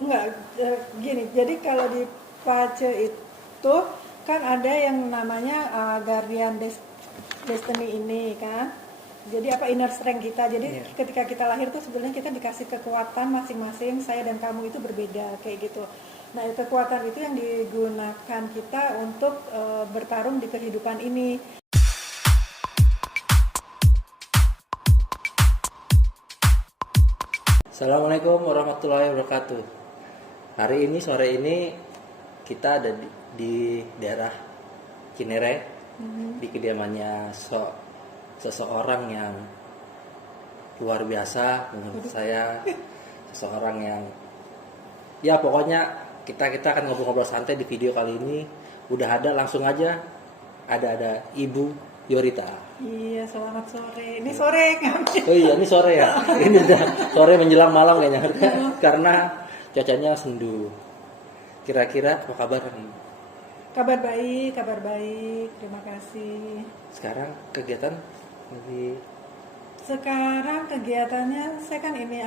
Enggak, gini. Jadi kalau di Pace itu kan ada yang namanya Guardian Destiny ini kan. Jadi apa inner strength kita. Jadi ketika kita lahir tuh sebenarnya kita dikasih kekuatan masing-masing. Saya dan kamu itu berbeda kayak gitu. Nah, kekuatan itu yang digunakan kita untuk bertarung di kehidupan ini. Assalamualaikum warahmatullahi wabarakatuh. Sore ini kita ada di daerah Cinere, di kediamannya seseorang yang luar biasa menurut saya. Seseorang yang ya pokoknya kita akan ngobrol-ngobrol santai di video kali ini. Udah ada, langsung aja ada Ibu Yorita. Iya, selamat sore. Ini sore kan? Oh iya, ini sore ya. Ini udah sore menjelang malam kayaknya. Karena cuacanya sendu. Kira-kira apa kabar nih? Kabar baik. Terima kasih. Sekarang kegiatan lebih Sekarang kegiatannya saya kan ini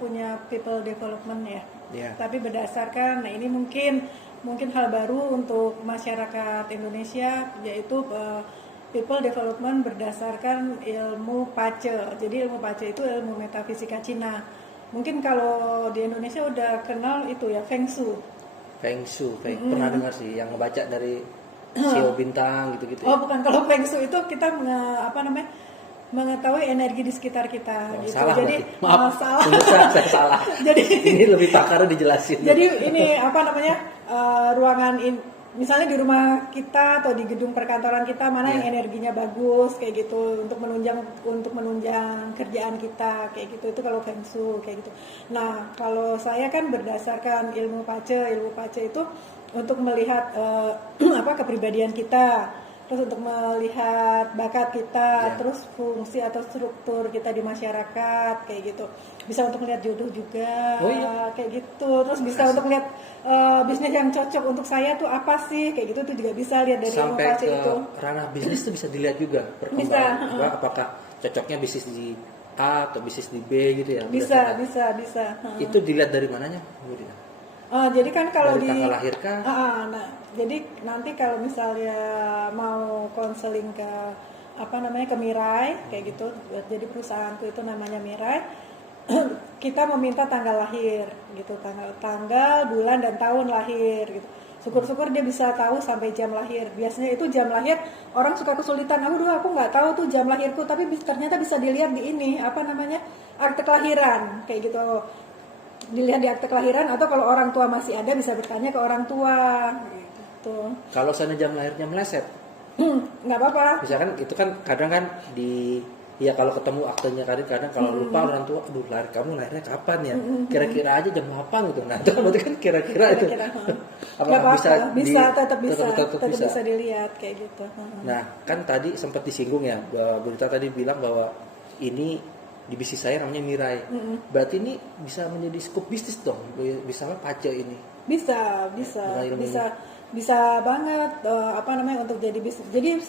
punya people development ya. ya. Tapi berdasarkan, nah ini mungkin hal baru untuk masyarakat Indonesia, yaitu people development berdasarkan ilmu Pace. Jadi ilmu Pace itu ilmu metafisika Cina. Mungkin kalau di Indonesia udah kenal itu ya Feng Shui. Feng Shui, pernah dengar sih yang ngebaca dari Sio Bintang gitu-gitu. Oh bukan, kalau Feng Shui itu kita mengetahui energi di sekitar kita. Oh, gitu. salah Jadi maaf, salah. saya salah. Jadi ini lebih pakarnya dijelasin. Jadi ini ruangan misalnya di rumah kita atau di gedung perkantoran kita mana yang energinya bagus kayak gitu untuk menunjang kerjaan kita kayak gitu, itu kalau Feng Shui kayak gitu. Nah, kalau saya kan berdasarkan ilmu Pace itu untuk melihat kepribadian kita, terus untuk melihat bakat kita, terus fungsi atau struktur kita di masyarakat kayak gitu. Bisa untuk melihat jodoh juga, kayak gitu. Terus bisa untuk melihat bisnis yang cocok untuk saya tuh apa sih, kayak gitu tuh juga bisa lihat dari ilmu Pace itu. Sampai ke ranah bisnis tuh bisa dilihat juga perkembangan. Apakah cocoknya bisnis di A atau bisnis di B gitu ya? Bisa. Itu dilihat dari mananya, Bu Dina? Jadi kan kalau dari tanggal lahir kah? Nah, jadi nanti kalau misalnya mau konseling ke ke Mirai kayak gitu, jadi perusahaanku itu namanya Mirai. Kita meminta tanggal lahir gitu, tanggal, bulan dan tahun lahir gitu. Syukur-syukur dia bisa tahu sampai jam lahir. Biasanya itu jam lahir orang suka kesulitan. Aku nggak tahu tuh jam lahirku, tapi ternyata bisa dilihat di ini akte kelahiran kayak gitu. Dilihat di akte kelahiran, atau kalau orang tua masih ada bisa bertanya ke orang tua gitu. Kalau sana jam lahirnya meleset, nggak apa-apa. misalkan itu kan kadang kan kalau ketemu aktenya kadang kalau lupa orang tua, aduh lahirnya kapan ya, kira-kira aja jam 8 gitu. Nah itu kan berarti kan kira-kira itu apakah tetap bisa dilihat kayak gitu. Nah kan tadi sempat disinggung ya, Berita tadi bilang bahwa ini di bisnis saya namanya Mirai. Berarti ini bisa menjadi skup bisnis dong, misalnya Pace ini. Bisa banget untuk jadi bisnis. Jadi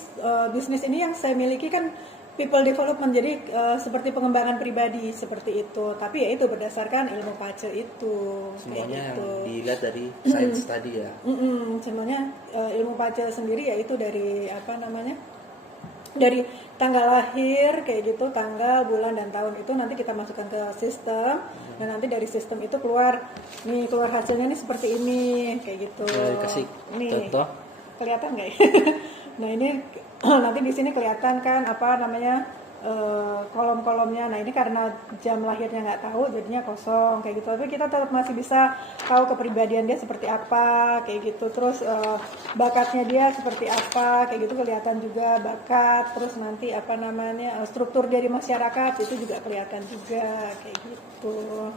bisnis ini yang saya miliki kan people development, jadi seperti pengembangan pribadi seperti itu. Tapi ya itu berdasarkan ilmu Pace itu. Semuanya gitu. Yang dilihat dari sains tadi ya. Semuanya ilmu Pace sendiri yaitu dari dari tanggal lahir kayak gitu, tanggal, bulan dan tahun itu nanti kita masukkan ke sistem, dan nanti dari sistem itu keluar hasilnya nih seperti ini kayak gitu. Kasih nih contoh, kelihatan nggak ya? Nah ini nanti di sini kelihatan kan kolom-kolomnya. Nah ini karena jam lahirnya nggak tahu jadinya kosong kayak gitu, tapi kita tetap masih bisa tahu kepribadian dia seperti apa kayak gitu, terus bakatnya dia seperti apa kayak gitu kelihatan juga bakat, terus nanti struktur dia di masyarakat itu juga kelihatan juga kayak gitu.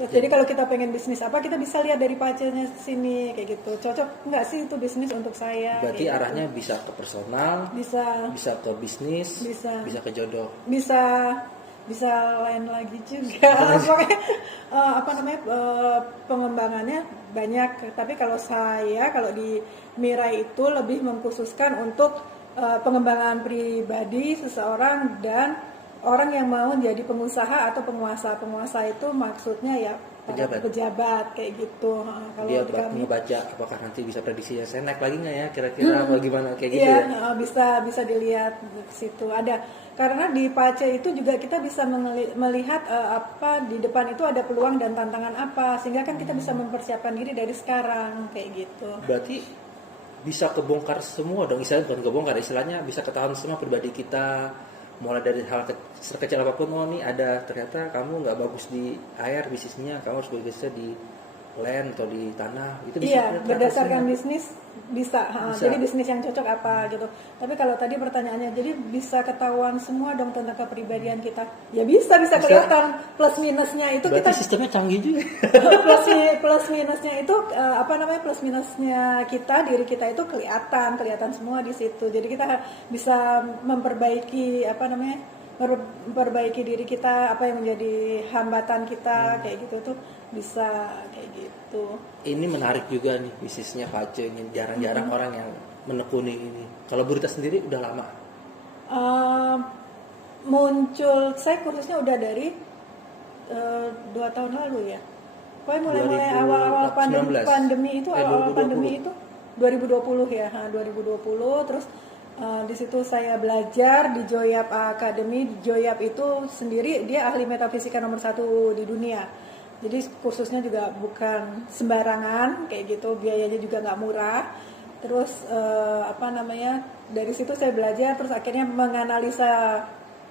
Jadi kalau kita pengen bisnis kita bisa lihat dari Pace-nya sini kayak gitu. Cocok nggak sih itu bisnis untuk saya? Berarti kayak arahnya gitu. bisa ke personal, bisa ke bisnis, bisa ke jodoh. Bisa lain lagi juga. Pengembangannya banyak. Tapi kalau di Mirai itu lebih mengkhususkan untuk pengembangan pribadi seseorang dan orang yang mau jadi pengusaha atau penguasa. Penguasa itu maksudnya ya pejabat kayak gitu. Kalau Dia di kami ngebaca apakah nanti bisa prediksinya saya naik lagi nggak ya kira-kira apa gimana kayak gitu iya, ya. bisa dilihat di situ ada, karena di PACE itu juga kita bisa melihat apa di depan itu ada peluang dan tantangan apa, sehingga kan kita bisa mempersiapkan diri dari sekarang kayak gitu. Berarti bisa kebongkar semua dong, istilahnya bukan kebongkar, istilahnya bisa ketahuan semua pribadi kita, mulai dari hal sekecil apapun. Oh nih ada ternyata kamu nggak bagus di air bisnisnya, kamu harus bagusnya di land atau di tanah, itu bisa Iya, ternyata berdasarkan semua. bisnis bisa. Jadi bisnis yang cocok apa gitu. Tapi kalau tadi pertanyaannya, jadi bisa ketahuan semua dong tentang kepribadian kita. Ya bisa kelihatan plus minusnya itu. Berarti Kita sistemnya canggih juga. plus minusnya itu plus minusnya kita, diri kita itu kelihatan semua di situ. Jadi kita bisa memperbaiki memperbaiki diri kita, apa yang menjadi hambatan kita kayak gitu tuh bisa kayak gitu. Ini menarik juga nih bisnisnya PACE ini, jarang-jarang orang yang menekuni ini. Kalau Bu Rita sendiri udah lama? Muncul saya khususnya udah dari 2 tahun lalu ya. Pokoknya mulai awal-awal 2019. pandemi itu, awal 2020. pandemi itu 2020 ya, 2020. Terus di situ saya belajar di Joyap Academy. Joyap itu sendiri dia ahli metafisika nomor 1 di dunia. Jadi kursusnya juga bukan sembarangan kayak gitu, biayanya juga nggak murah. Terus dari situ saya belajar, terus akhirnya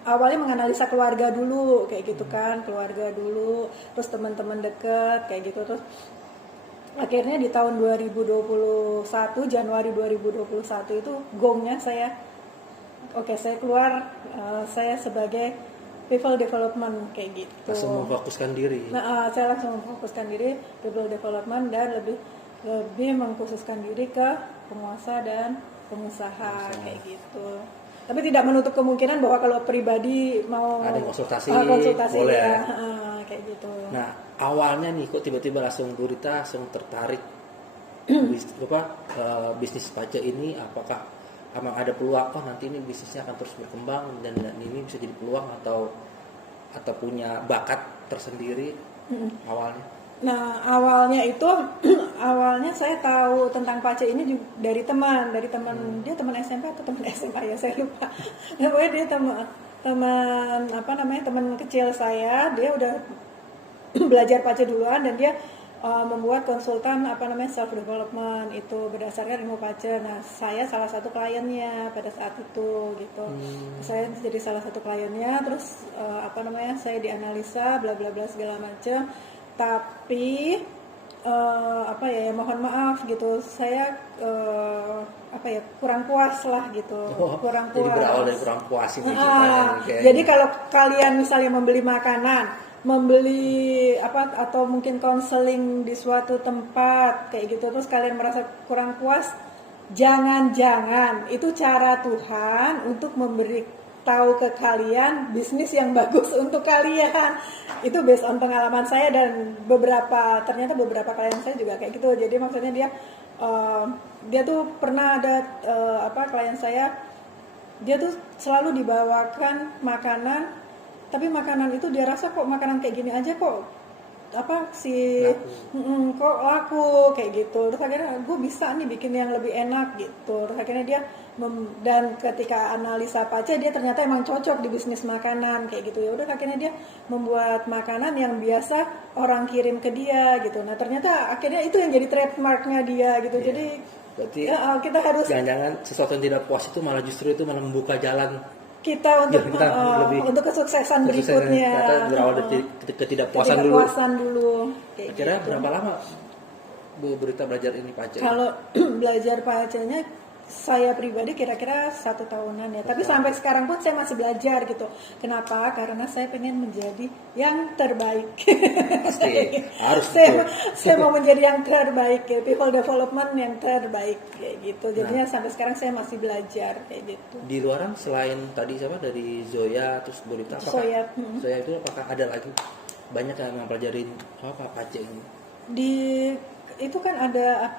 awalnya menganalisa keluarga dulu kayak gitu kan, keluarga dulu, terus teman-teman deket kayak gitu. Terus akhirnya di tahun 2021, Januari 2021 itu gongnya saya keluar, saya sebagai people development kayak gitu. Langsung memfokuskan diri. Saya langsung memfokuskan diri people development dan lebih mengkhususkan diri ke penguasa dan pengusaha kayak gitu. Tapi tidak menutup kemungkinan bahwa kalau pribadi mau ada konsultasi boleh ya. Kayak gitu. Nah awalnya nih kok tiba-tiba langsung Bu Rita langsung tertarik bisnis PACE ini, apakah emang ada peluang nanti ini bisnisnya akan terus berkembang dan ini bisa jadi peluang atau punya bakat tersendiri awalnya? Nah awalnya saya tahu tentang PACE ini juga dari teman dia teman SMP atau teman SMA ya, saya lupa. Pokoknya dia teman kecil saya, dia udah belajar PACE duluan dan dia membuat konsultan self development itu berdasarkan ilmu PACE. Nah saya salah satu kliennya pada saat itu gitu. Saya jadi salah satu kliennya, terus saya dianalisa bla bla bla segala macam. Tapi mohon maaf gitu, saya kurang puas lah gitu. Kurang puas. Jadi berawal dari kurang puas ini. Jadi kalau kalian misalnya membeli makanan, atau mungkin konseling di suatu tempat kayak gitu, terus kalian merasa kurang puas, jangan-jangan itu cara Tuhan untuk memberi tahu ke kalian bisnis yang bagus untuk kalian. Itu based on pengalaman saya dan ternyata beberapa klien saya juga kayak gitu. Jadi maksudnya dia tuh pernah ada klien saya, dia tuh selalu dibawakan makanan, tapi makanan itu dia rasa kok makanan kayak gini aja kok kok laku kayak gitu. Terus akhirnya gue bisa nih bikin yang lebih enak gitu. Terus akhirnya dia dan ketika analisa PACE dia ternyata emang cocok di bisnis makanan kayak gitu. Ya udah akhirnya dia membuat makanan yang biasa orang kirim ke dia gitu. Nah ternyata akhirnya itu yang jadi trademarknya dia gitu. Jadi berarti kita harus, jangan-jangan sesuatu yang tidak puas itu malah justru itu malah membuka jalan kita untuk kesuksesan berikutnya. Kata berawal dari ketidakpuasan dulu. Kira berapa lama Bu Rita belajar ini PACE? Kalau belajar PACE-nya saya pribadi kira-kira 1 tahunan ya. Tapi sampai sekarang pun saya masih belajar gitu. Kenapa? Karena saya pengen menjadi yang terbaik. Pasti harus. Saya mau menjadi yang terbaik ya. People development yang terbaik kayak gitu. Jadinya sampai sekarang saya masih belajar kayak gitu. Di luaran selain tadi dari Zoya terus Bu Rita, Zoya itu apakah ada lagi banyak yang mempelajarin PACE ini? Itu kan ada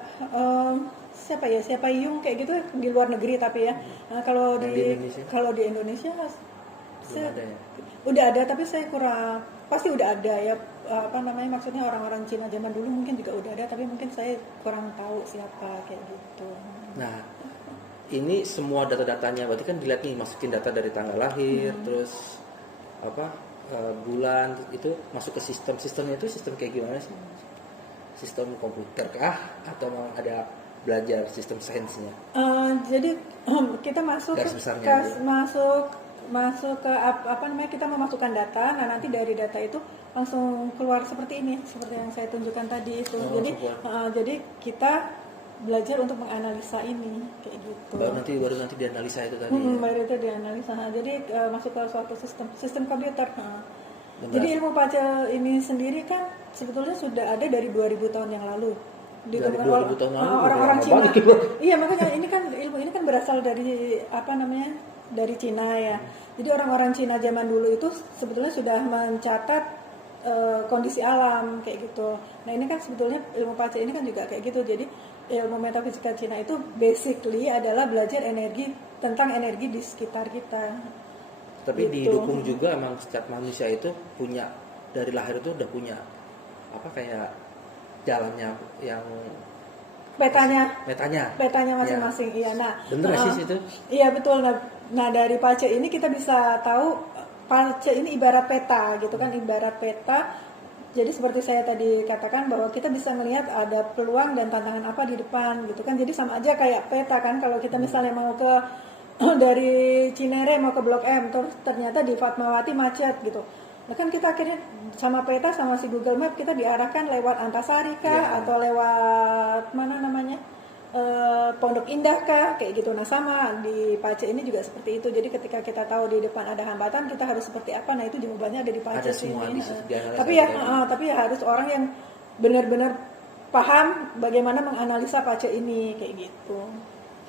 siapa Yung kayak gitu di luar negeri tapi ya. Nah, kalau di Indonesia Belum ada ya? Udah ada tapi saya kurang, pasti udah ada ya. apa namanya, maksudnya orang-orang Cina zaman dulu mungkin juga udah ada, tapi mungkin saya kurang tahu siapa kayak gitu. Nah, ini semua data-datanya berarti kan dilihat nih, masukin data dari tanggal lahir, terus apa bulan itu masuk ke sistemnya itu sistem kayak gimana sih? Sistem komputer kah atau memang ada belajar sistem sainsnya? Jadi kita masuk Garis besarnya aja. masuk ke apa namanya, kita memasukkan data. Nah nanti dari data itu langsung keluar seperti ini, seperti yang saya tunjukkan tadi itu. Oh, Jadi kita belajar untuk menganalisa ini kayak gitu. Baru nanti dianalisa itu tadi. Baru itu dianalisa. Jadi masuk ke suatu sistem komputer. Benar. Jadi ilmu pacel ini sendiri kan sebetulnya sudah ada dari 2000 tahun yang lalu. Dari 2000 tahun lalu Orang-orang udah Cina. lama banget. Iya, makanya ilmu ini kan berasal dari apa namanya? Dari Cina ya. Jadi orang-orang Cina zaman dulu itu sebetulnya sudah mencatat kondisi alam kayak gitu. Nah, ini kan sebetulnya ilmu pacel ini kan juga kayak gitu. Jadi ilmu metafisika Cina itu basically adalah belajar tentang energi di sekitar kita. Tapi Gitu. didukung juga emang setiap manusia itu punya dari lahir itu udah punya apa kayak jalannya yang petanya masing-masing. Iya. Nah, bener sih itu? Iya betul. Nah dari pace ini kita bisa tahu pace ini ibarat peta gitu kan, ibarat peta. Jadi seperti saya tadi katakan bahwa kita bisa melihat ada peluang dan tantangan apa di depan gitu kan. Jadi sama aja kayak peta kan, kalau kita misalnya mau ke dari Cinere mau ke Blok M, terus ternyata di Fatmawati macet gitu. Nah kan kita akhirnya sama peta sama si Google Map kita diarahkan lewat Antasari kah atau lewat mana namanya Pondok Indah kah kayak gitu. Nah sama di Pace ini juga seperti itu. Jadi ketika kita tahu di depan ada hambatan kita harus seperti apa. Nah itu jawabannya ada di Pace Ada semua ini. tapi Tapi ya harus orang yang benar-benar paham bagaimana menganalisa Pace ini kayak gitu.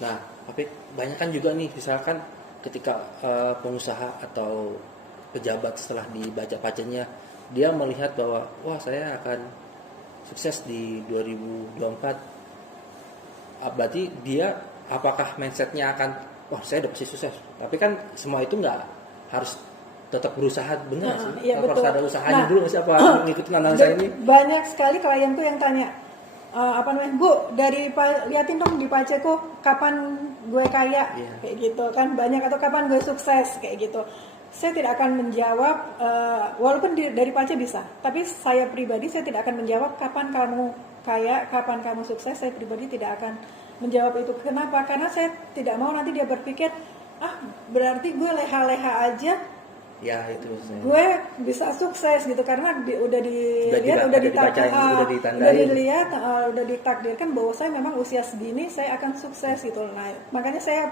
Nah, tapi banyak kan juga nih, misalkan ketika pengusaha atau pejabat setelah dibaca pacenya, dia melihat bahwa wah saya akan sukses di 2024. Berarti dia apakah mindsetnya akan wah saya udah pasti sukses? Tapi kan semua itu nggak harus tetap berusaha, benar sih? Iya, harus betul. ada usahanya dulu nggak sih, apa ngikutin analisa ini? Banyak sekali klienku yang tanya, apa namanya, Bu, liatin dong di Paceku kapan gue kaya, kayak gitu kan, banyak, atau kapan gue sukses kayak gitu. Saya tidak akan menjawab, walaupun dari Pace bisa, tapi saya pribadi saya tidak akan menjawab kapan kamu kaya, kapan kamu sukses. Saya pribadi tidak akan menjawab itu. Kenapa? Karena saya tidak mau nanti dia berpikir, berarti gue leha-leha aja Ya itu saya. gue bisa sukses gitu, karena udah dilihat, udah ditandai, udah ditakdirkan bahwa saya memang usia segini saya akan sukses gitu. Nah makanya saya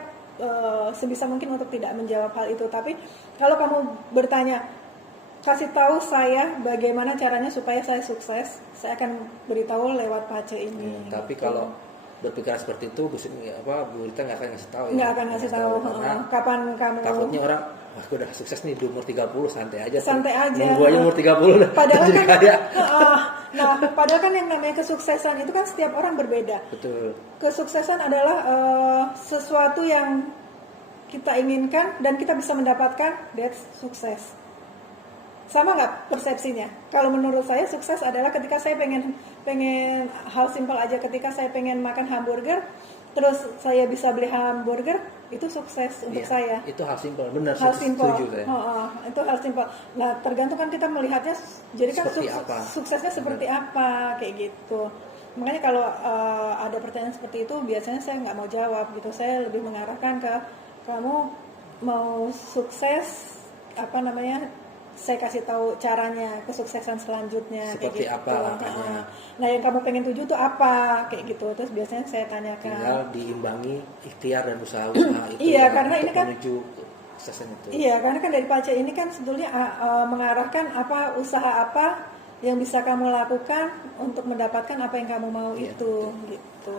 sebisa mungkin untuk tidak menjawab hal itu. Tapi kalau kamu bertanya, kasih tahu saya bagaimana caranya supaya saya sukses, saya akan beritahu lewat Pace ini. Tapi gitu. kalau berpikiran seperti itu, Bu Rita nggak akan ngasih tahu. Nggak akan ngasih tahu kapan kamu. Takutnya orang, wah gue udah sukses nih di umur 30, santai aja. Santai aja. Nunggu aja umur 30 udah Padahal jadi kan, kaya. Padahal kan yang namanya kesuksesan itu kan setiap orang berbeda. Betul. Kesuksesan adalah sesuatu yang kita inginkan dan kita bisa mendapatkan, that's sukses. Sama nggak persepsinya? Kalau menurut saya sukses adalah ketika saya pengen hal simpel aja, ketika saya pengen makan hamburger, terus saya bisa beli hamburger, itu sukses untuk saya. Itu hal simpel, benar. Hal simpel. Setuju saya. Itu hal simpel. Nah tergantung kan kita melihatnya, jadi kan suksesnya seperti apa kayak gitu. Makanya kalau ada pertanyaan seperti itu, biasanya saya nggak mau jawab gitu. Saya lebih mengarahkan ke kamu mau sukses, apa namanya? Saya kasih tahu caranya, kesuksesan selanjutnya seperti kayak gitu. apa langkahnya. Nah yang kamu pengen tuju tuh apa kayak gitu. Terus biasanya saya tanyakan. Tinggal diimbangi ikhtiar dan usaha-usaha itu. Iya, karena ini kan menuju kesuksesan itu. Iya, karena kan dari Pace ini kan sebetulnya mengarahkan apa usaha apa yang bisa kamu lakukan untuk mendapatkan apa yang kamu mau itu gitu.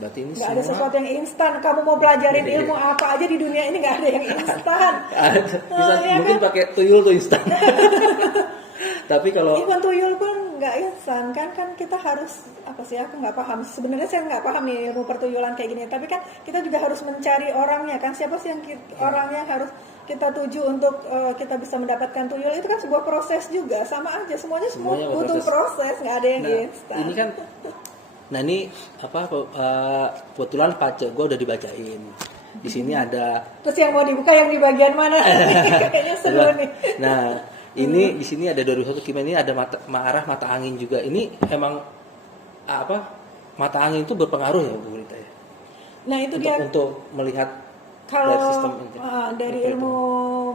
Berarti ini nggak semua ada sesuatu yang instan. Kamu mau pelajarin ilmu apa aja di dunia ini nggak ada yang instan. Bisa mungkin kan pakai tuyul tuh instan. Tapi kalau even tuyul pun nggak instan kan kita harus apa sih, aku nggak paham. Sebenarnya saya nggak paham nih ilmu pertuyulan kayak gini. Tapi kan kita juga harus mencari orangnya kan, siapa sih yang orangnya harus kita tuju untuk kita bisa mendapatkan tuyul itu kan sebuah proses juga, sama aja semuanya butuh proses, nggak ada yang instan. Ini kan, nah ini kebetulan pace gue udah dibacain. Di sini ada. Terus yang mau dibuka yang di bagian mana? Kayaknya seru nih. Nah, ini di sini ada 2001 Kim, ini ada arah mata angin juga. Ini emang mata angin itu berpengaruh ya Bu Rita ya? Nah itu dia untuk melihat kalau dari sistem dari ilmu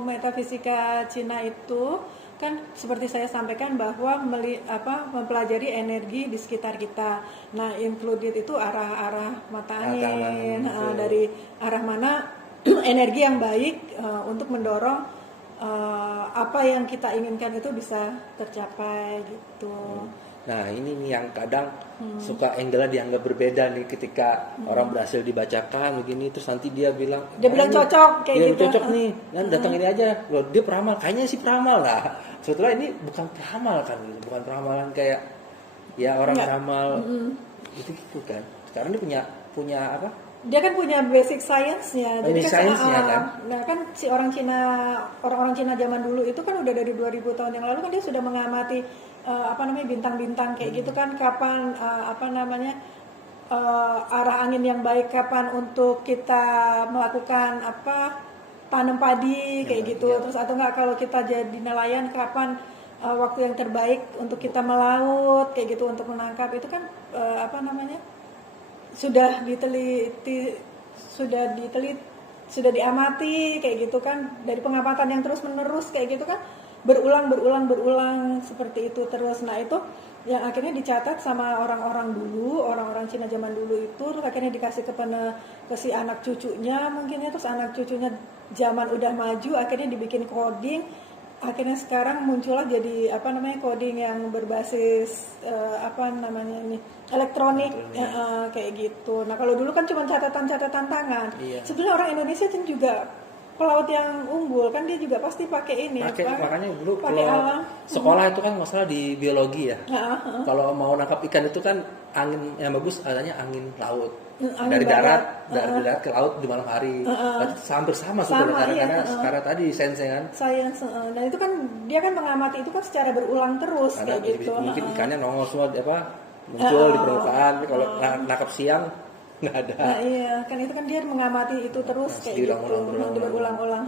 metafisika Cina itu kan seperti saya sampaikan bahwa mempelajari energi di sekitar kita. Nah, included itu arah-arah mata angin, dari arah mana energi yang baik untuk mendorong apa yang kita inginkan itu bisa tercapai gitu. Nah, ini nih yang kadang suka angle dianggap berbeda nih ketika orang berhasil dibacakan begini, terus nanti dia bilang cocok kayak gitu. Cocok nih, dan datang ini aja. Loh, dia peramal, kayaknya sih peramal lah. Sebetulnya ini bukan peramal kan, bukan peramalan kayak ya orang peramal itu gitu kan. Sekarang dia punya apa? Dia kan punya basic science-nya. Jadi kan. Nah kan si orang-orang Cina zaman dulu itu kan udah dari 2000 tahun yang lalu kan dia sudah mengamati bintang-bintang kayak gitu kan, kapan arah angin yang baik, kapan untuk kita melakukan tanam padi kayak gitu. Terus atau enggak kalau kita jadi nelayan, kapan waktu yang terbaik untuk kita melaut kayak gitu untuk menangkap. Itu kan sudah diteliti, sudah diamati kayak gitu kan, dari pengamatan yang terus menerus kayak gitu kan, berulang seperti itu terus. Nah itu yang akhirnya dicatat sama orang-orang Cina zaman dulu itu, terus akhirnya dikasih ke si anak cucunya mungkin ya, terus anak cucunya zaman udah maju akhirnya dibikin coding. Akhirnya sekarang muncullah jadi coding yang berbasis elektronik kayak gitu. Nah kalau dulu kan cuma catatan tangan. Sebenarnya orang Indonesia kan juga pelaut yang unggul kan, dia juga pasti pakai ini. Makanya dulu kalau sekolah itu kan masalah di biologi ya. Kalau mau nangkap ikan itu kan angin yang bagus adanya angin laut. Dari darat ke laut di malam hari. Hampir sama sebetulnya karena sekarang tadi sains kan. Dan itu kan dia kan mengamati itu kan secara berulang terus karena kayak gitu. Mungkin ikannya nongol semua muncul di permukaan. Kalau nangkap siang nggak ada. Nah, iya, kan itu kan dia mengamati itu terus kayak gitu. Berulang-ulang.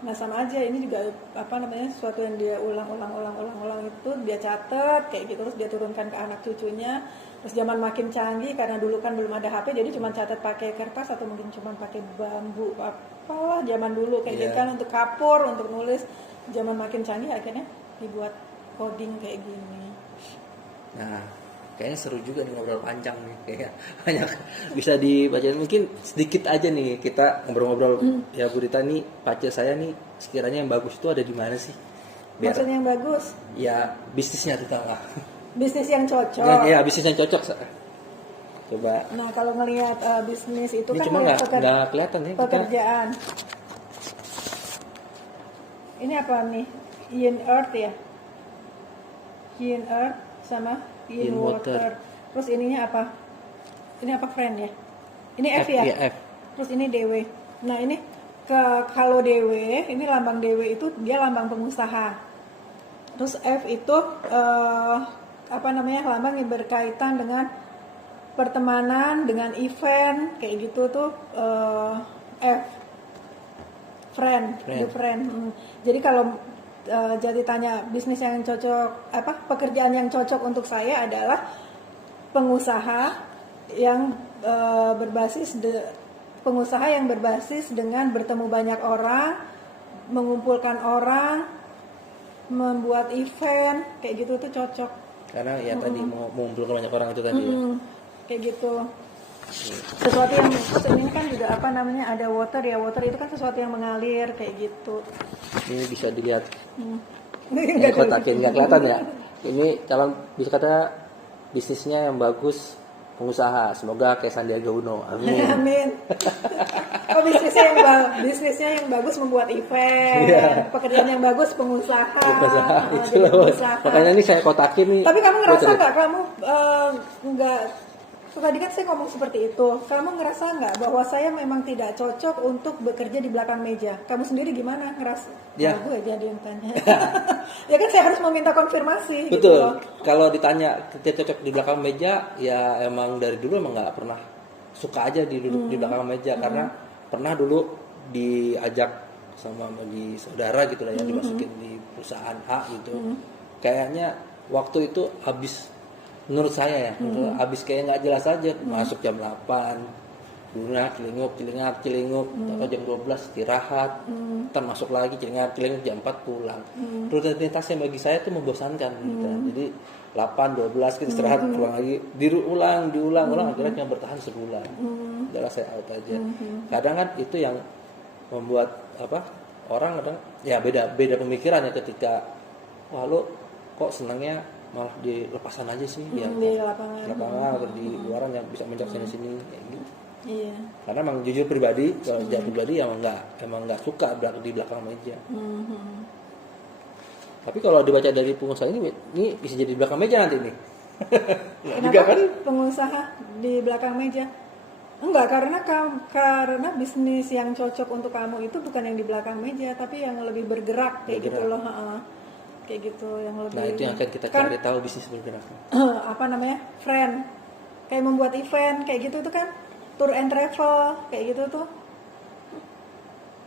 Nah sama aja ini juga sesuatu yang dia ulang itu dia catat kayak gitu, terus dia turunkan ke anak cucunya. Terus zaman makin canggih karena dulu kan belum ada HP, jadi cuma catat pakai kertas atau mungkin cuma pakai bambu apalah zaman dulu kayak gitu kan, untuk kapur, untuk nulis. Zaman makin canggih akhirnya dibuat coding kayak gini. Nah, kayaknya seru juga nih ngobrol panjang nih, kayak banyak bisa dibacain. Mungkin sedikit aja nih kita ngobrol-ngobrol ya Bu Rita nih, pace saya nih sekiranya yang bagus itu ada di mana sih? Maksudnya yang bagus? Ya bisnisnya terutama. Bisnis yang cocok. Ya bisnis yang cocok. Coba. Nah kalau ngelihat bisnis itu ini kan cuma nggak kelihatan ya pekerjaan. Ini apa nih? Yin Earth ya? Yin Earth sama Yin Water. Terus ininya apa? Ini apa friend ya? Ini F ya? Iya, F. Terus ini DW. Nah ini kalau DW, ini lambang DW itu dia lambang pengusaha. Terus F itu lambang yang berkaitan dengan pertemanan, dengan event kayak gitu tuh F. Friend. Jadi kalau jadi tanya bisnis yang cocok, pekerjaan yang cocok untuk saya adalah pengusaha yang berbasis dengan bertemu banyak orang, mengumpulkan orang, membuat event kayak gitu tuh cocok. Karena ya tadi mau mengumpulkan banyak orang itu tadi ya. Kayak gitu. Sesuatu yang ini kan juga ada water ya, water itu kan sesuatu yang mengalir kayak gitu. Ini bisa dilihat. Ini kotakin nggak kelihatan ya. Ini calon bisa kata bisnisnya yang bagus, pengusaha. Semoga kayak Sandiaga Uno. Amin. Amin. Bisnisnya yang bagus membuat event. Pekerjaan yang bagus pengusaha. Makanya ini saya kotakin nih. Tapi kamu ngerasa nggak kamu nggak tadi kan saya ngomong seperti itu. Kamu ngerasa nggak bahwa saya memang tidak cocok untuk bekerja di belakang meja? Kamu sendiri gimana ngerasa? Ya. Gue jadi yang tanya. Ya kan saya harus meminta konfirmasi. Gitu Betul. loh. Kalau ditanya kita cocok di belakang meja, ya emang dari dulu emang nggak pernah suka aja duduk di belakang meja karena pernah dulu diajak sama bagi saudara gitu lah ya dimasukin di perusahaan A gitu. Kayaknya waktu itu habis menurut saya ya, habis kayak nggak jelas aja masuk jam 8 celinguk atau jam 12 istirahat ntar masuk lagi celingak jam 4 pulang rutinitasnya bagi saya itu membosankan gitu. Jadi 8, 12 kita istirahat pulang lagi diulang akhirnya cuma bertahan sebulan jelas saya out aja. Kadang kan itu yang membuat orang kadang ya beda pemikirannya ketika wah lo kok senangnya malah di lepasan aja sih ya Di lapangan atau di luaran yang bisa mencak sini kayak gitu. Iya. Karena emang jujur pribadi kalau dia pribadi emang nggak suka di belakang meja. Tapi kalau dibaca dari pengusaha ini bisa jadi di belakang meja nanti nih. Juga kan pengusaha di belakang meja? Enggak, karena bisnis yang cocok untuk kamu itu bukan yang di belakang meja, tapi yang lebih bergerak kayak gitu loh. Kayak gitu yang lebih. Nah itu yang akan kita cari tahu bisnis bergerak. Friend, kayak membuat event kayak gitu itu kan, tour and travel kayak gitu tuh.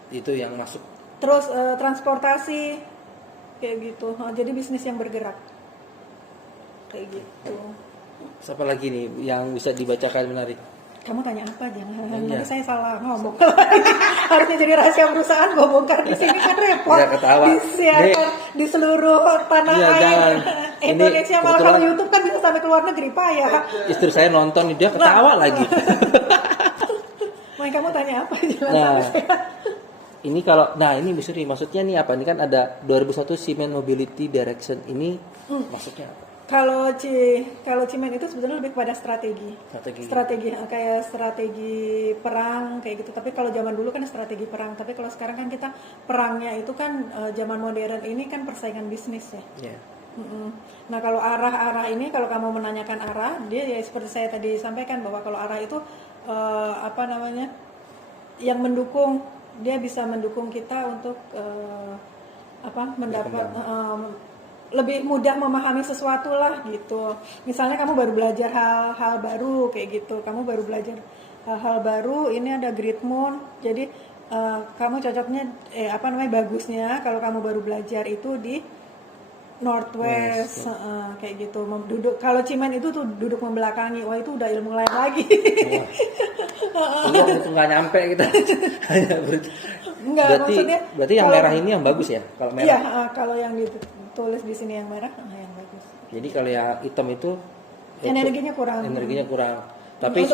Itu yang masuk. Terus transportasi kayak gitu. Jadi bisnis yang bergerak kayak gitu. Siapa lagi nih yang bisa dibacakan menarik? Kamu tanya apa? Jangan nanti saya salah ngomong. Harusnya jadi rahasia perusahaan, gue bongkar di sini kan repot. Ya, ketawa. Disiarkan di seluruh tanah Iya, air jangan. Indonesia. Malah kalau YouTube kan bisa sampai ke luar negeri, Pak ya. Istri saya nonton dia ketawa lagi. Mau kamu tanya apa? Ini maksudnya nih apa? Ini kan ada 2001 Cement Mobility Direction ini maksudnya apa? Kalau Cimen itu sebetulnya lebih kepada strategi kayak strategi perang kayak gitu. Tapi kalau zaman dulu kan strategi perang, tapi kalau sekarang kan kita perangnya itu kan zaman modern ini kan persaingan bisnis ya. Yeah. Nah kalau arah ini, kalau kamu menanyakan arah, dia ya seperti saya tadi sampaikan bahwa kalau arah itu yang mendukung, dia bisa mendukung kita untuk mendapat lebih mudah memahami sesuatu lah gitu. Misalnya kamu baru belajar hal-hal baru kayak gitu, kamu baru belajar hal-hal baru, ini ada Great Moon, jadi kamu cocoknya bagusnya kalau kamu baru belajar itu di Northwest, kayak gitu. Kalau Cimen itu tuh duduk membelakangi, wah itu udah ilmu lain lagi. Itu nggak nyampe kita. Berarti yang merah ini yang bagus ya? Kalau merah. Iya, kalau yang ditulis di sini yang merah, yang bagus. Jadi kalau yang hitam itu energinya kurang. Tapi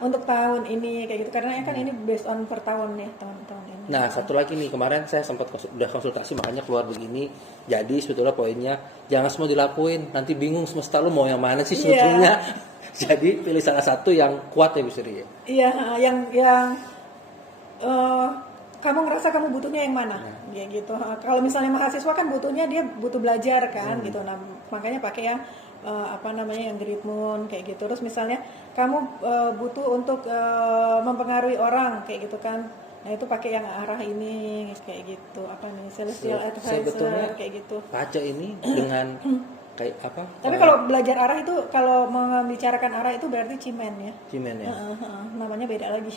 untuk tahun ini kayak gitu, karena kan ini based on per tahun ya, tahun ini. Nah, satu lagi nih, kemarin saya sempat udah konsultasi makanya keluar begini. Jadi sebetulnya poinnya jangan semua dilakuin, nanti bingung semesta lu mau yang mana sih sebetulnya. Jadi pilih salah satu yang kuat ya Bu Sri. Iya, yang kamu ngerasa kamu butuhnya yang mana? Ya gitu. Kalau misalnya mahasiswa kan dia butuh belajar kan gitu. Nah, makanya pakai yang yang Great Moon kayak gitu. Terus misalnya kamu butuh untuk mempengaruhi orang kayak gitu kan. Nah, itu pakai yang arah ini kayak gitu. Celestial Advisor kayak gitu. Baca ini dengan kayak apa? Tapi kalau belajar arah itu, kalau membicarakan arah itu berarti Cimen ya. Cimen ya. Namanya beda lagi.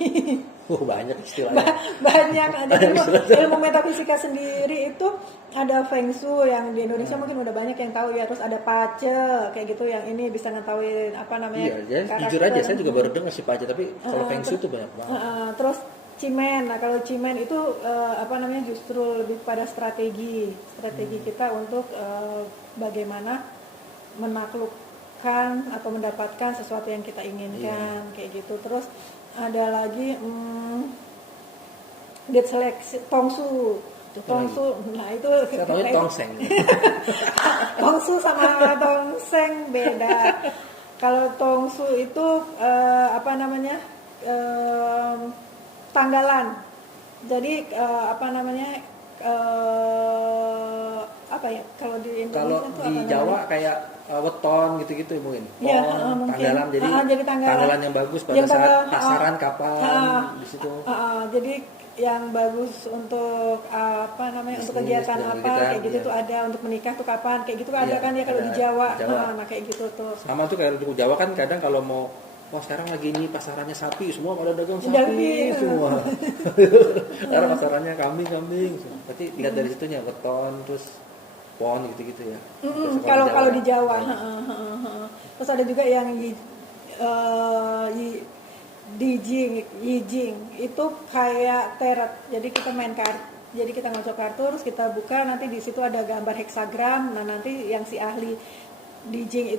Banyak istilahnya. Banyak. Jadi ilmu metafisika sendiri itu ada Feng Shui yang di Indonesia mungkin udah banyak yang tahu ya. Terus ada Pace kayak gitu yang ini bisa ngetahuin Iya, jujur aja saya juga baru dengar si Pace, tapi kalau Feng Shui itu banyak banget. Terus Cimen. Nah, kalau Cimen itu justru lebih pada strategi kita untuk bagaimana menaklukkan atau mendapatkan sesuatu yang kita inginkan kayak gitu. Terus ada lagi debt selection, Tongsu. Nah itu saya tahu tongseng. Tongsu sama tongseng beda. Kalau Tongsu itu tanggalan. Jadi kalau di Indonesia kalau di Jawa kayak weton gitu-gitu mungkin. Iya, mungkin. Tanggalan jadi, Jadi tanggalan yang bagus pada yang saat pasaran kapan di situ. Jadi yang bagus untuk apa namanya, untuk Bisnis, kegiatan dan apa kegiatan, kayak gitu iya. tuh ada, untuk menikah tuh kapan kayak gitu ada Iya, kan ya kalau ada. di Jawa. Jawa. Nah kayak gitu tuh. Sama tuh kayak di Jawa kan kadang kalau mau sekarang lagi ini pasarannya sapi, semua pada dagang sapi Sapi. semua. Karena pasarannya kambing. Berarti lihat dari situnya weton terus pon gitu-gitu ya. Terus Kalau di Jawa. Terus ada juga yang Yijing itu kayak teret. Jadi kita main kartu. Jadi kita ngocok kartu, terus kita buka, nanti di situ ada gambar heksagram. Nah nanti yang si ahli Yijing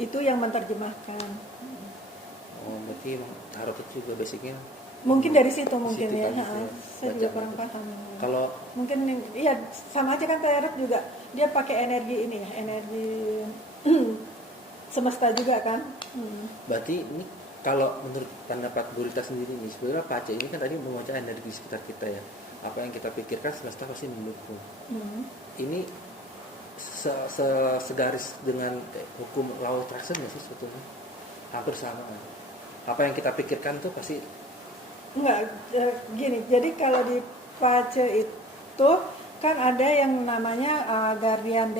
itu yang menerjemahkan. Oh, berarti tarot itu juga basicnya. Mungkin dari situ mungkin Situ ya. kan, ya. Saya juga kurang paham. Kalau Mungkin iya sama aja kan teret juga. Dia pakai energi ini ya, energi semesta juga kan. berarti ini kalau menurut pendapat Bu Rita sendiri nih, sebenarnya Pace ini kan tadi mengocok energi sekitar kita ya. Apa yang kita pikirkan semesta pasti mendukung. Ini segaris dengan hukum law of attraction nggak sih sebetulnya? Hampir sama. Apa yang kita pikirkan tuh pasti Enggak, gini. Jadi kalau di Pace itu kan ada yang namanya guardian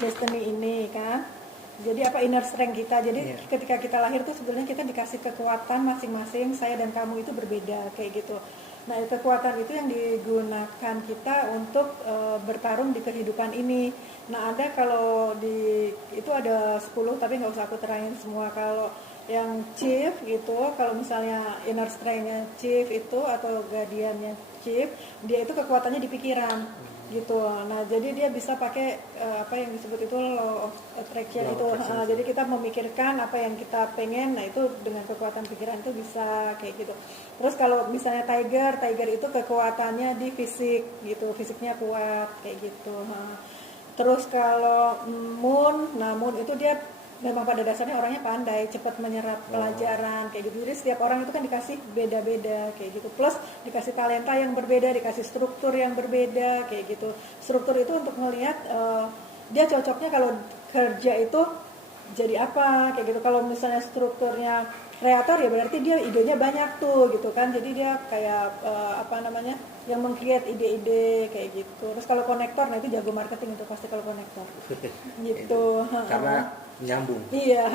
destiny ini kan. Jadi apa, inner strength kita. Jadi ketika kita lahir tuh sebenarnya kita dikasih kekuatan masing-masing, saya dan kamu itu berbeda kayak gitu. Nah, kekuatan itu yang digunakan kita untuk bertarung di kehidupan ini. Nah, ada kalau itu ada 10 tapi nggak usah aku terangin semua. Kalau yang chief gitu, kalau misalnya inner strength-nya chief itu atau guardian-nya chief, dia itu kekuatannya di pikiran gitu. Nah, jadi dia bisa pakai apa yang disebut itu law of attraction itu. Jadi kita memikirkan apa yang kita pengen, nah itu dengan kekuatan pikiran itu bisa kayak gitu. Terus kalau misalnya tiger itu kekuatannya di fisik gitu, fisiknya kuat kayak gitu. Terus kalau moon itu dia memang pada dasarnya orangnya pandai, cepat menyerap pelajaran kayak gitu. Jadi setiap orang itu kan dikasih beda-beda kayak gitu. Plus dikasih talenta yang berbeda, dikasih struktur yang berbeda kayak gitu. Struktur itu untuk melihat dia cocoknya kalau kerja itu jadi apa kayak gitu. Kalau misalnya strukturnya kreator ya berarti dia idenya banyak tuh gitu kan. Jadi dia kayak yang meng-create ide-ide kayak gitu. Terus kalau konektor, nah itu jago marketing itu pasti kalau konektor gitu. karena nyambung. Iya,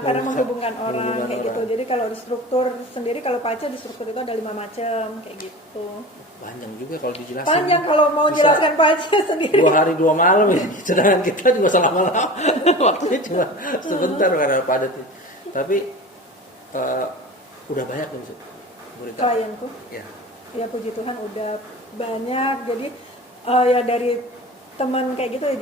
karena menghubungkan orang kayak gitu. Jadi kalau di struktur sendiri, kalau Pace di struktur itu ada 5 macam kayak gitu. Panjang juga kalau dijelasin. Panjang kalau mau jelaskan Pace sendiri. 2 hari 2 malam ya. Sedangkan kita juga selama-lama. Waktunya cuma sebentar karena padat. Tapi udah banyak nih klienku. Ya puji Tuhan udah banyak. Jadi ya dari teman kayak gitu ya.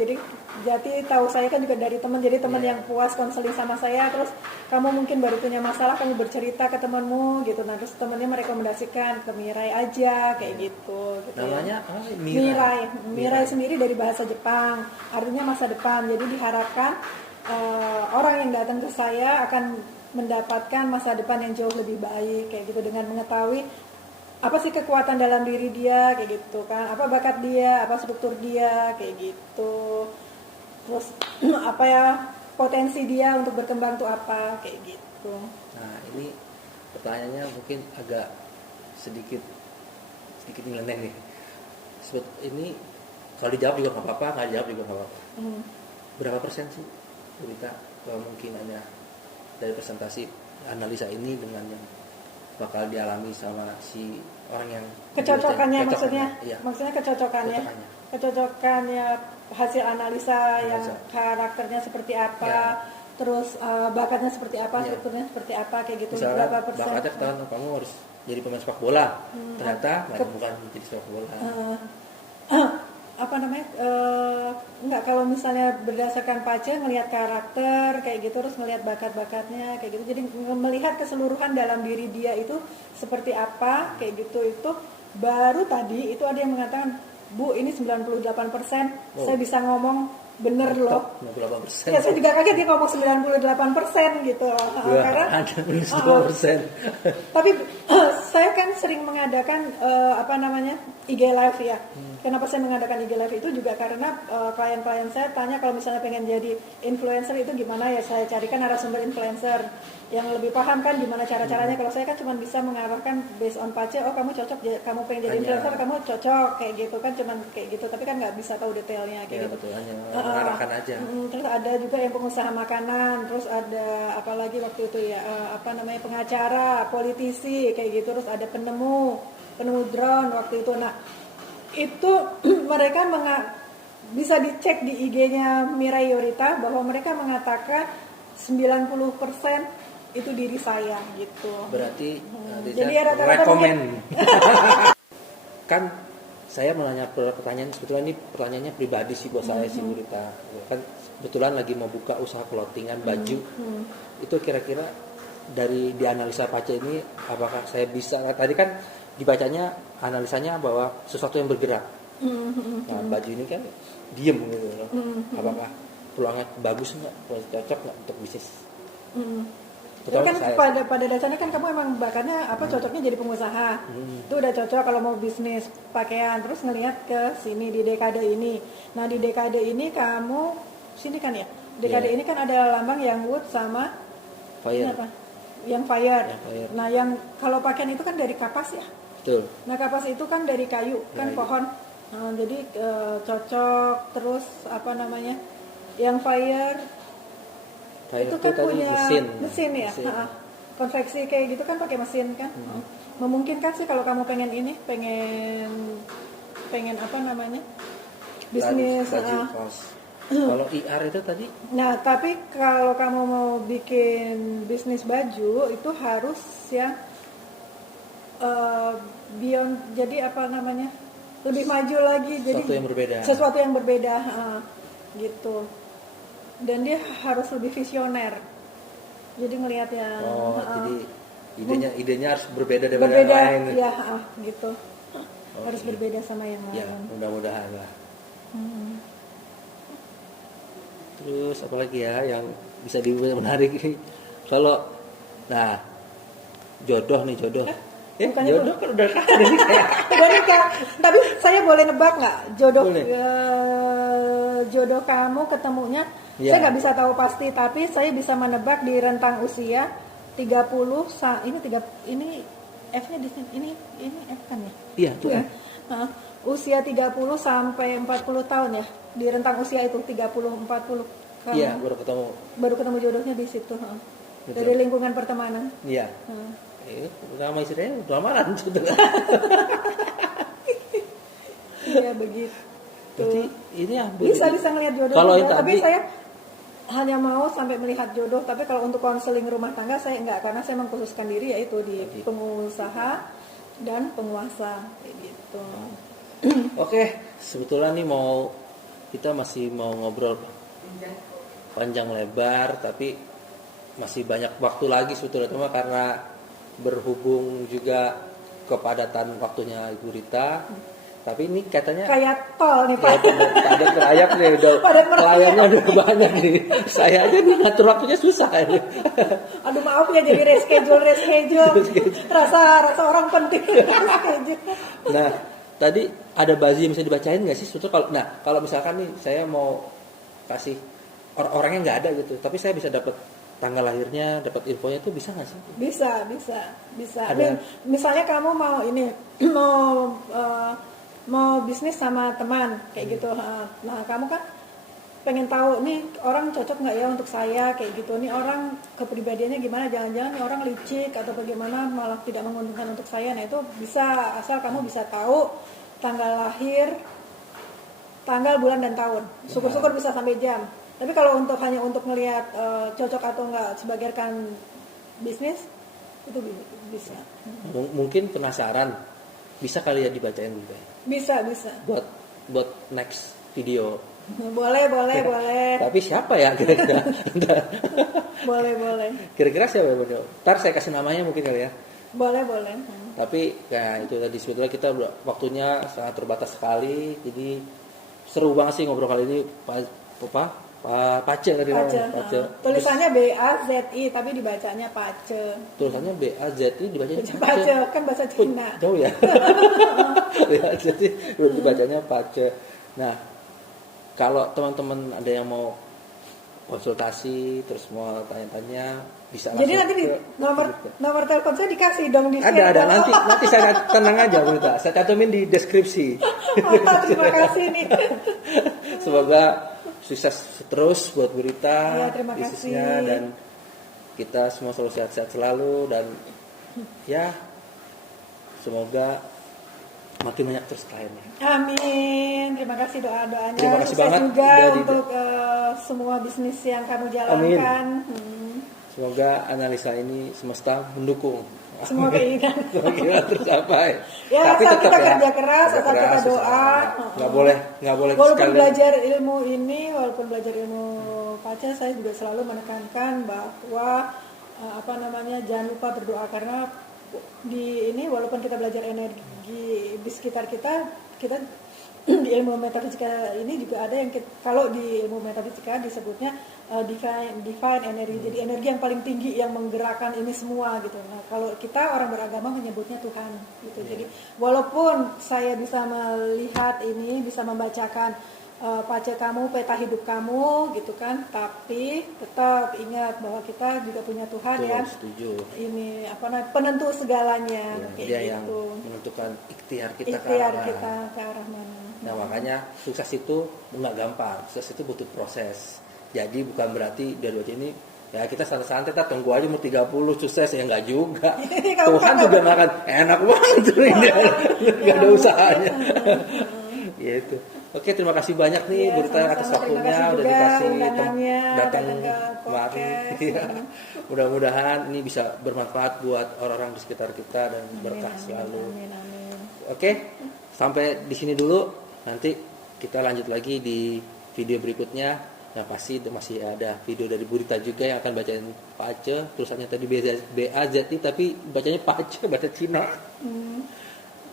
Jadi tahu saya kan juga dari teman. Jadi teman yang puas konseling sama saya, terus kamu mungkin baru punya masalah, kamu bercerita ke temanmu gitu. Nah, terus temannya merekomendasikan ke Mirai aja kayak gitu. Namanya Mirai sendiri dari bahasa Jepang, artinya masa depan. Jadi diharapkan orang yang datang ke saya akan mendapatkan masa depan yang jauh lebih baik kayak gitu, dengan mengetahui apa sih kekuatan dalam diri dia kayak gitu kan, apa bakat dia, apa struktur dia kayak gitu, terus apa ya potensi dia untuk berkembang tuh apa kayak gitu. Nah, ini pertanyaannya mungkin agak sedikit nyeleneh nih. Ini kalau dijawab juga nggak apa-apa, nggak dijawab juga nggak apa-apa. Berapa persen sih berita mungkin ada dari presentasi analisa ini dengan yang bakal dialami sama si orang yang kecocokannya maksudnya? Iya. Maksudnya kecocokannya hasil analisa yang karakternya seperti apa, terus bakatnya seperti apa, strukturnya seperti apa kayak gitu. Misalnya, berapa persen? bakatnya ketahuan kamu harus jadi pemain sepak bola, ternyata bukan jadi sepak bola. Enggak, kalau misalnya berdasarkan Pace ngelihat karakter kayak gitu, terus ngelihat bakat-bakatnya kayak gitu, jadi melihat keseluruhan dalam diri dia itu seperti apa kayak gitu. Itu baru tadi itu ada yang mengatakan, Bu ini 98% saya bisa ngomong bener loh. 98%. Ya saya juga kaget dia ngomong 98% gitu. Karena ada minus 2%. Tapi saya kan sering mengadakan IG live ya. Kenapa saya mengadakan IG live itu juga karena klien-klien saya tanya kalau misalnya pengen jadi influencer itu gimana ya, saya carikan narasumber influencer yang lebih paham kan gimana cara-caranya. Kalau saya kan cuma bisa mengarahkan based on pace, oh kamu cocok, kamu pengen jadi influencer, kamu cocok kayak gitu kan, cuman kayak gitu, tapi kan nggak bisa tahu detailnya kayak gitu. Betul, hanya mengarahkan aja. Terus ada juga yang pengusaha makanan, terus ada apalagi waktu itu ya pengacara, politisi kayak gitu, terus ada penemu drone waktu itu. Nah itu mereka bisa dicek di IG-nya Mirai Yorita bahwa mereka mengatakan 90% itu diri saya gitu. Berarti jadi rata-rata rekomen. Kan saya menanya pertanyaan, sebetulnya ini pertanyaannya pribadi sih buat saya sih Bu Rita. Kan kebetulan lagi mau buka usaha clothingan baju. Itu kira-kira dari dianalisa Pace ini apakah saya bisa, tadi kan dibacanya analisanya bahwa sesuatu yang bergerak. Nah, baju ini kan diem gitu loh. Apakah peluangnya bagus nggak, cocok nggak untuk bisnis? Itu kan pada dasarnya kan kamu emang bakatnya cocoknya jadi pengusaha. Itu udah cocok kalau mau bisnis pakaian. Terus ngelihat ke sini di dekade ini. Nah di dekade ini kamu sini kan ya. Dekade ini kan ada lambang yang wood sama fire. Apa? Yang fire. Nah yang kalau pakaian itu kan dari kapas ya. Betul. Nah kapas itu kan dari kayu kan pohon. Nah, jadi cocok. Terus yang fire itu kan punya mesin ya. Konveksi kayak gitu kan pakai mesin kan. Memungkinkan sih kalau kamu pengen bisnis. Kalau IR itu tadi? Nah tapi kalau kamu mau bikin bisnis baju itu harus yang beyond, jadi lebih maju lagi, jadi sesuatu yang berbeda gitu. Dan dia harus lebih visioner. Jadi ngelihat yang jadi idenya harus berbeda daripada yang lain. Ya, gitu. Harus berbeda sama yang lain. Ya, mudah-mudahan lah. Terus apalagi ya yang bisa dibuat menarik kalau jodoh. Jodoh kan udah nikah. Tapi saya boleh nebak nggak jodoh kamu ketemunya? Saya nggak bisa tahu pasti, tapi saya bisa menebak di rentang usia 30 ini F-nya di sini, ini F kan ya? Iya, tuh ya. Usia 30 sampai 40 tahun ya. Di rentang usia itu 30-40. Iya, baru ketemu jodohnya di situ. Dari lingkungan pertemanan. Iya. Sama istrinya udah lamaran sudah. Iya begitu. Jadi ini ya bisa ngelihat jodoh. Kalau tapi saya hanya mau sampai melihat jodoh. Tapi kalau untuk konseling rumah tangga saya enggak, karena saya mengkhususkan diri yaitu di pengusaha dan penguasa kayak gitu. Oke, sebetulnya nih kita masih mau ngobrol panjang lebar, tapi masih banyak waktu lagi sebetulnya, cuma karena berhubung juga kepadatan waktunya Ibu Rita. Tapi ini katanya kayak tol nih Pak. Ada terayap nih, kliennya udah banyak nih. Saya aja nih ngatur waktunya susah kayaknya. Aduh maaf ya, jadi reschedule. Rasa orang penting. Nah, tadi ada baju yang bisa dibacain nggak sih? Kalau misalkan nih saya mau kasih orangnya nggak ada gitu, tapi saya bisa dapat tanggal lahirnya, dapat infonya itu bisa nggak sih? Bisa. Misalnya kamu mau bisnis sama teman kayak gitu. Nah kamu kan pengen tahu nih orang cocok nggak ya untuk saya kayak gitu. Nih orang kepribadiannya gimana? Jangan-jangan nih orang licik atau bagaimana, malah tidak menguntungkan untuk saya. Nah itu bisa, asal kamu bisa tahu tanggal lahir, tanggal, bulan dan tahun. Syukur-syukur bisa sampai jam. Tapi kalau hanya untuk melihat cocok atau enggak sebagai rekan bisnis itu bisa. Mungkin penasaran, bisa kali ya dibacain dulu ya? Bisa. Buat next video. Boleh. Tapi siapa ya kira-kira? boleh. Kira-kira siapa ya? Ntar saya kasih namanya mungkin kali ya. Boleh. Tapi itu tadi sebetulnya kita waktunya sangat terbatas sekali, jadi seru banget sih ngobrol kali ini, Pak Pace tadi Pace. namanya, Pace. Tulisannya BAZI tapi dibacanya Pace. Tulisannya BAZI dibacanya Pace Pace. kan bahasa Cina. Jauh ya. BAZI dibacanya Pace. Nah, kalau teman-teman ada yang mau konsultasi terus mau tanya-tanya bisa Jadi langsung nanti di ke- nomor telepon saya dikasih dong di ada nanti saya tenang aja Berita, saya cantumin di deskripsi. Terima kasih nih. Semoga sukses terus buat Berita Iya, terima bisnisnya kasih. dan kita semua selalu sehat-sehat selalu dan ya semoga makin banyak terus kliennya. Amin. Terima kasih doa-doanya. Terima kasih Sukses banget juga udah di- untuk semua bisnis yang kamu jalankan. Semoga analisa ini semesta mendukung. Semua keinginan. Keinginan tercapai. Ya, asal kita kerja keras, kerja asal kita keras, doa. usaha. Nggak boleh Walaupun sekali. belajar ilmu ini, walaupun belajar ilmu Pace, saya juga selalu menekankan bahwa jangan lupa berdoa karena di ini walaupun kita belajar energi di sekitar kita di ilmu metafisika ini juga ada yang kalau di ilmu metafisika disebutnya divine energy, jadi energi yang paling tinggi yang menggerakkan ini semua gitu. Nah, kalau kita orang beragama menyebutnya Tuhan gitu. Jadi walaupun saya bisa melihat ini, bisa membacakan pace kamu, peta hidup kamu gitu kan, tapi tetap ingat bahwa kita juga punya Tuhan Betul, ya. setuju. Ini penentu segalanya Ya, kayak dia gitu. yang menentukan ikhtiar kita Ikhtiar ke arah kita mana. ke arah mana. Nah makanya sukses itu nggak gampang, sukses itu butuh proses. Jadi bukan berarti dari waktu ini ya kita santai-santai, kita tunggu aja umur 30 sukses ya nggak juga. Tuhan juga nggak akan enak banget tuh ini, nggak ada usahanya. Gitu. Oke, terima kasih banyak nih Iya, Berita atas sama-sama. Terima waktunya kasih udah juga dikasih undangannya, datang datang ke kemari. podcast. Iya. Mudah-mudahan ini bisa bermanfaat buat orang-orang di sekitar kita dan berkah Amin, selalu. amin, amin. Oke, sampai di sini dulu. Nanti kita lanjut lagi di video berikutnya. Nah pasti masih ada video dari Burita juga yang akan bacain Pace. Tulisannya tadi BAZI tapi bacanya Pace, bahasa Cina.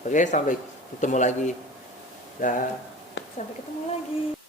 Oke, sampai ketemu lagi. Dah. Sampai ketemu lagi.